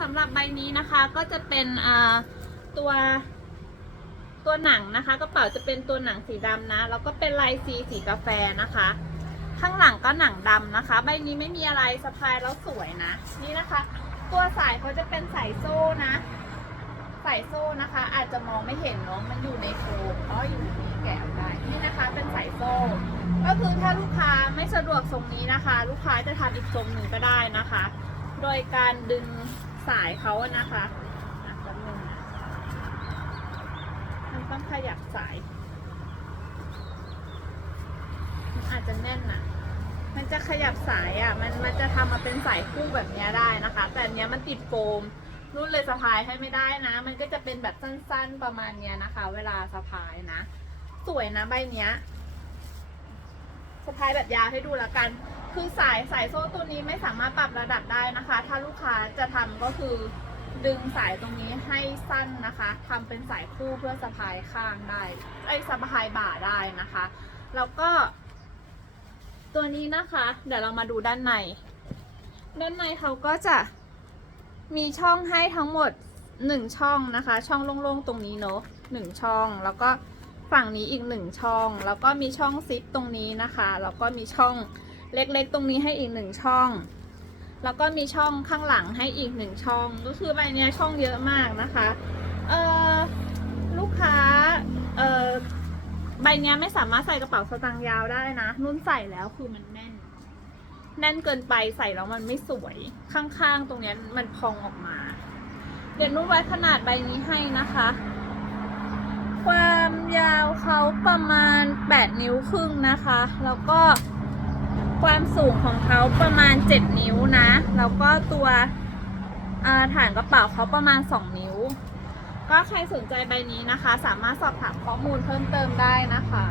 สำหรับใบนี้นะคะก็จะเป็นตัวตัวหนังนะคะกระเป๋าจะเป็นตัวหนังสีดำนะแล้วก็เป็นลายสีสีกาแฟนะคะ ข้างหลังก็หนังดำนะคะ ใบนี้ไม่มีอะไรสะพายแล้วสวยนะ นี่นะคะ ตัวสายเขาจะเป็นสายโซ่นะสายโซ่นะคะ อาจจะมองไม่เห็นเนาะมันอยู่ในโฟมอ๋ออยู่ในแกะได้นี่นะคะ เป็นสายโซ่ ก็คือถ้าลูกค้าไม่สะดวกทรงนี้นะคะ ลูกค้าจะทำอีกทรงหนึ่งก็ได้นะคะ โดยการดึง สายเขาอะนะคะอะแป๊บนึงนะมันต้องขยับสายมันอาจจะแน่นนะมันจะขยับสายอะ มันมันจะทำมาเป็นสายคู่แบบเนี้ยได้นะคะ แต่อันเนี้ยมันติดโฟมรุ่นเลยสะพายให้ไม่ได้นะ มันก็จะเป็นแบบสั้นๆประมาณเนี้ยนะคะ เวลาสะพายนะ สวยนะใบเนี้ยสะพายแบบยาวให้ดูล้วกัน คือสายสายโซ่ตัวนี้ไม่สามารถปรับระดับได้นะคะ ถ้าลูกค้าจะทำก็คือดึงสายตรงนี้ให้สั้นนะคะทำเป็นสายคู่เพื่อสะพายข้างได้ไอ้สะพายบ่าได้นะคะ แล้วก็ ตัวนี้นะคะ เดี๋ยวเรามาดูด้านใน ด้านในเขาก็จะมีช่องให้ทั้งหมดหนึ่งช่องนะคะ ช่องโล่งๆตรงนี้เนอะหนึ่งช่องแล้วก็ฝั่งนี้อีกหนึ่งช่อง แล้วก็มีช่องซิปตรงนี้นะคะ แล้วก็มีช่อง เล็กๆ ตรงนี้ให้อีกหนึ่งช่อง แล้วก็มีช่องข้างหลังให้อีกหนึ่งช่อง ก็คือใบเนี้ยช่องเยอะมากนะคะเออลูกค้าเออใบเนี้ยไม่สามารถใส่กระเป๋าสตางค์ยาวได้นะ นุ่นใส่แล้วคือมันแน่น แน่นเกินไปใส่แล้วมันไม่สวยข้างๆ ตรงเนี้ยมันพองออกมา เดี๋ยวนุ่นไว้ขนาดใบนี้ให้นะคะ ความยาวเขาประมาณ 8 นิ้วครึ่งนะคะ แล้วก็ ความสูงของเขาประมาณ 7 นิ้วนะ แล้วก็ตัวาฐานกระเป๋าเขาประมาณ 2 นิ้ว ก็ใครสนใจใบนี้นะคะ สามารถสอบถามข้อมูลเพิ่มเติมได้นะคะ